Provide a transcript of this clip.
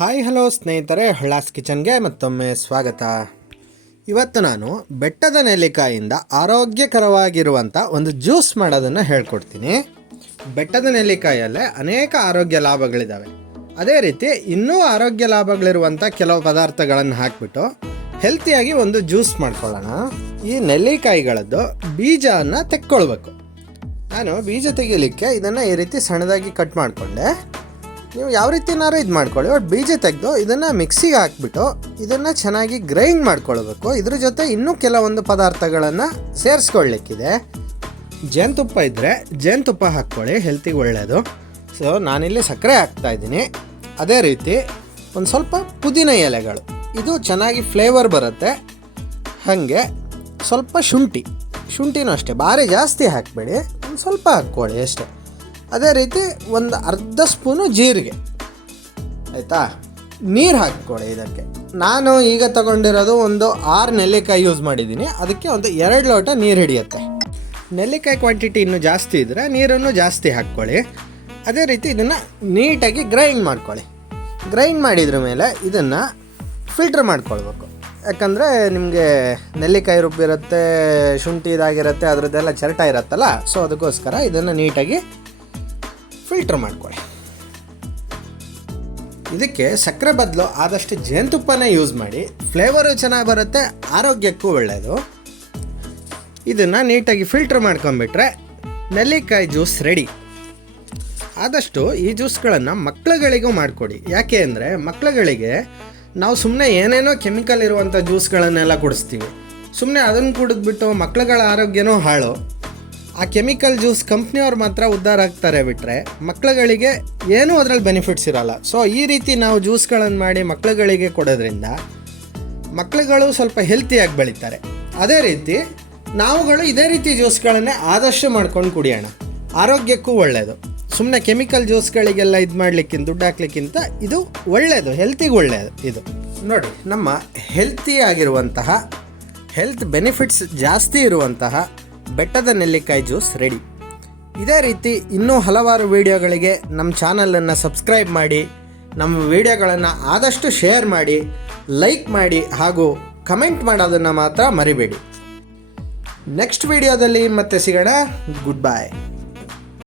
Hi, hello ಸ್ನೇಹಿತರೆ ಹಳ್ಳಾಸ್ ಕಿಚನ್ಗೆ ಮತ್ತೊಮ್ಮೆ ಸ್ವಾಗತ. ಇವತ್ತು ನಾನು ಬೆಟ್ಟದ ನೆಲ್ಲಿಕಾಯಿಂದ ಆರೋಗ್ಯಕರವಾಗಿರುವಂಥ ಒಂದು ಜ್ಯೂಸ್ ಮಾಡೋದನ್ನು ಹೇಳ್ಕೊಡ್ತೀನಿ. ಬೆಟ್ಟದ ನೆಲ್ಲಿಕಾಯಲ್ಲೇ ಅನೇಕ ಆರೋಗ್ಯ ಲಾಭಗಳಿದ್ದಾವೆ ಅದೇ ರೀತಿ ಇನ್ನೂ ಆರೋಗ್ಯ ಲಾಭಗಳಿರುವಂಥ ಕೆಲವು ಪದಾರ್ಥಗಳನ್ನು ಹಾಕಿಬಿಟ್ಟು ಹೆಲ್ತಿಯಾಗಿ ಒಂದು ಜ್ಯೂಸ್ ಮಾಡ್ಕೊಳ್ಳೋಣ. ಈ ನೆಲ್ಲಿಕಾಯಿಗಳದ್ದು ಬೀಜವನ್ನು ತೆಕ್ಕೊಳ್ಬೇಕು. ನಾನು ಬೀಜ ತೆಗಿಲಿಕ್ಕೆ ಇದನ್ನು ಈ ರೀತಿ ಸಣ್ಣದಾಗಿ ಕಟ್ ಮಾಡಿಕೊಂಡೆ. ನೀವು ಯಾವ ರೀತಿನಾರು ಇದು ಮಾಡ್ಕೊಳ್ಳಿ. ಒಟ್ಟು ಬೀಜ ತೆಗೆದು ಇದನ್ನು ಮಿಕ್ಸಿಗೆ ಹಾಕ್ಬಿಟ್ಟು ಇದನ್ನು ಚೆನ್ನಾಗಿ ಗ್ರೈಂಡ್ ಮಾಡ್ಕೊಳ್ಬೇಕು. ಇದ್ರ ಜೊತೆ ಇನ್ನೂ ಕೆಲವೊಂದು ಪದಾರ್ಥಗಳನ್ನು ಸೇರಿಸ್ಕೊಳ್ಳಿಕ್ಕಿದೆ ಜೇನುತುಪ್ಪ ಇದ್ದರೆ ಜೇನುತುಪ್ಪ ಹಾಕ್ಕೊಳ್ಳಿ, ಹೆಲ್ತಿಗೆ ಒಳ್ಳೆಯದು ಸೊ ನಾನಿಲ್ಲಿ ಸಕ್ಕರೆ ಹಾಕ್ತಾ ಇದ್ದೀನಿ. ಅದೇ ರೀತಿ ಒಂದು ಸ್ವಲ್ಪ ಪುದೀನ ಎಲೆಗಳು. ಇದು ಚೆನ್ನಾಗಿ ಫ್ಲೇವರ್ ಬರುತ್ತೆ. ಹಾಗೆ ಸ್ವಲ್ಪ ಶುಂಠಿ. ಶುಂಠಿನೂ ಅಷ್ಟೇ. ಭಾರಿ ಜಾಸ್ತಿ ಹಾಕಬೇಡಿ. ಒಂದು ಸ್ವಲ್ಪ ಹಾಕ್ಕೊಳ್ಳಿ ಅಷ್ಟೇ. ಅದೇ ರೀತಿ ಒಂದು ಅರ್ಧ ಸ್ಪೂನು ಜೀರಿಗೆ, ಆಯಿತಾ? ನೀರು ಹಾಕ್ಕೊಳ್ಳಿ ಇದಕ್ಕೆ. ನಾನು ಈಗ ತಗೊಂಡಿರೋದು ಒಂದು ಆರು ನೆಲ್ಲಿಕಾಯಿ ಯೂಸ್ ಮಾಡಿದ್ದೀನಿ. ಅದಕ್ಕೆ ಒಂದು ಎರಡು ಲೋಟ ನೀರು ಹಿಡಿಯುತ್ತೆ. ನೆಲ್ಲಿಕಾಯಿ ಕ್ವಾಂಟಿಟಿ ಇನ್ನೂ ಜಾಸ್ತಿ ಇದ್ದರೆ ನೀರನ್ನು ಜಾಸ್ತಿ ಹಾಕ್ಕೊಳ್ಳಿ. ಅದೇ ರೀತಿ ಇದನ್ನು ನೀಟಾಗಿ ಗ್ರೈಂಡ್ ಮಾಡ್ಕೊಳ್ಳಿ. ಗ್ರೈಂಡ್ ಮಾಡಿದ್ರ ಮೇಲೆ ಇದನ್ನು ಫಿಲ್ಟ್ರ್ ಮಾಡ್ಕೊಳ್ಬೇಕು. ಯಾಕಂದರೆ ನಿಮಗೆ ನೆಲ್ಲಿಕಾಯಿ ರುಬ್ಬಿರುತ್ತೆ, ಶುಂಠಿ ಇದಾಗಿರುತ್ತೆ, ಅದರದ್ದೆಲ್ಲ ಚರಟ ಇರುತ್ತಲ್ಲ ಸೊ ಅದಕ್ಕೋಸ್ಕರ ಇದನ್ನು ನೀಟಾಗಿ ಫಿಲ್ಟ್ರ್ ಮಾಡ್ಕೊಳ್ಳಿ. ಇದಕ್ಕೆ ಸಕ್ಕರೆ ಬದಲು ಆದಷ್ಟು ಜೇನುತುಪ್ಪನೇ ಯೂಸ್ ಮಾಡಿ, ಫ್ಲೇವರು ಚೆನ್ನಾಗಿ ಬರುತ್ತೆ, ಆರೋಗ್ಯಕ್ಕೂ ಒಳ್ಳೆಯದು ಇದನ್ನು ನೀಟಾಗಿ ಫಿಲ್ಟ್ರ್ ಮಾಡ್ಕೊಂಬಿಟ್ರೆ ನೆಲ್ಲಿಕಾಯಿ ಜ್ಯೂಸ್ ರೆಡಿ. ಆದಷ್ಟು ಈ ಜ್ಯೂಸ್ಗಳನ್ನು ಮಕ್ಕಳುಗಳಿಗೂ ಮಾಡಿಕೊಡಿ. ಯಾಕೆ ಅಂದರೆ ಮಕ್ಕಳುಗಳಿಗೆ ನಾವು ಸುಮ್ಮನೆ ಏನೇನೋ ಕೆಮಿಕಲ್ ಇರುವಂಥ ಜ್ಯೂಸ್ಗಳನ್ನೆಲ್ಲ ಕುಡಿಸ್ತೀವಿ. ಸುಮ್ಮನೆ ಅದನ್ನು ಕುಡಿದ್ಬಿಟ್ಟು ಮಕ್ಕಳುಗಳ ಆರೋಗ್ಯನೂ ಹಾಳು. ಆ ಕೆಮಿಕಲ್ ಜ್ಯೂಸ್ ಕಂಪ್ನಿಯವ್ರು ಮಾತ್ರ ಉದ್ಧಾರ ಆಗ್ತಾರೆ ಬಿಟ್ಟರೆ ಮಕ್ಕಳುಗಳಿಗೆ ಏನೂ ಅದರಲ್ಲಿ ಬೆನಿಫಿಟ್ಸ್ ಇರಲ್ಲ. ಸೊ ಈ ರೀತಿ ನಾವು ಜ್ಯೂಸ್ಗಳನ್ನು ಮಾಡಿ ಮಕ್ಕಳುಗಳಿಗೆ ಕೊಡೋದ್ರಿಂದ ಮಕ್ಕಳುಗಳು ಸ್ವಲ್ಪ ಹೆಲ್ತಿಯಾಗಿ ಬೆಳೀತಾರೆ. ಅದೇ ರೀತಿ ನಾವುಗಳು ಇದೇ ರೀತಿ ಜ್ಯೂಸ್ಗಳನ್ನೇ ಆದಷ್ಟು ಮಾಡ್ಕೊಂಡು ಕುಡಿಯೋಣ. ಆರೋಗ್ಯಕ್ಕೂ ಒಳ್ಳೆಯದು ಸುಮ್ಮನೆ ಕೆಮಿಕಲ್ ಜ್ಯೂಸ್ಗಳಿಗೆಲ್ಲ ಇದು ಮಾಡಲಿಕ್ಕಿಂತ, ದುಡ್ಡು ಹಾಕ್ಲಿಕ್ಕಿಂತ ಇದು ಒಳ್ಳೆಯದು ಹೆಲ್ತಿಗೆ ಒಳ್ಳೆಯದು ಇದು. ನೋಡಿ, ನಮ್ಮ ಹೆಲ್ತಿಯಾಗಿರುವಂತಹ ಹೆಲ್ತ್ ಬೆನಿಫಿಟ್ಸ್ ಜಾಸ್ತಿ ಇರುವಂತಹ ಬೆಟ್ಟದ ನೆಲ್ಲಿಕಾಯಿ ಜ್ಯೂಸ್ ರೆಡಿ. ಇದೇ ರೀತಿ ಇನ್ನೂ ಹಲವಾರು ವಿಡಿಯೋಗಳಿಗೆ ನಮ್ಮ ಚಾನಲನ್ನು ಸಬ್ಸ್ಕ್ರೈಬ್ ಮಾಡಿ, ನಮ್ಮ ವಿಡಿಯೋಗಳನ್ನು ಆದಷ್ಟು ಶೇರ್ ಮಾಡಿ, ಲೈಕ್ ಮಾಡಿ ಹಾಗೂ ಕಮೆಂಟ್ ಮಾಡೋದನ್ನು ಮಾತ್ರ ಮರಿಬೇಡಿ. ನೆಕ್ಸ್ಟ್ ವಿಡಿಯೋದಲ್ಲಿ ಮತ್ತೆ ಸಿಗೋಣ. Good bye.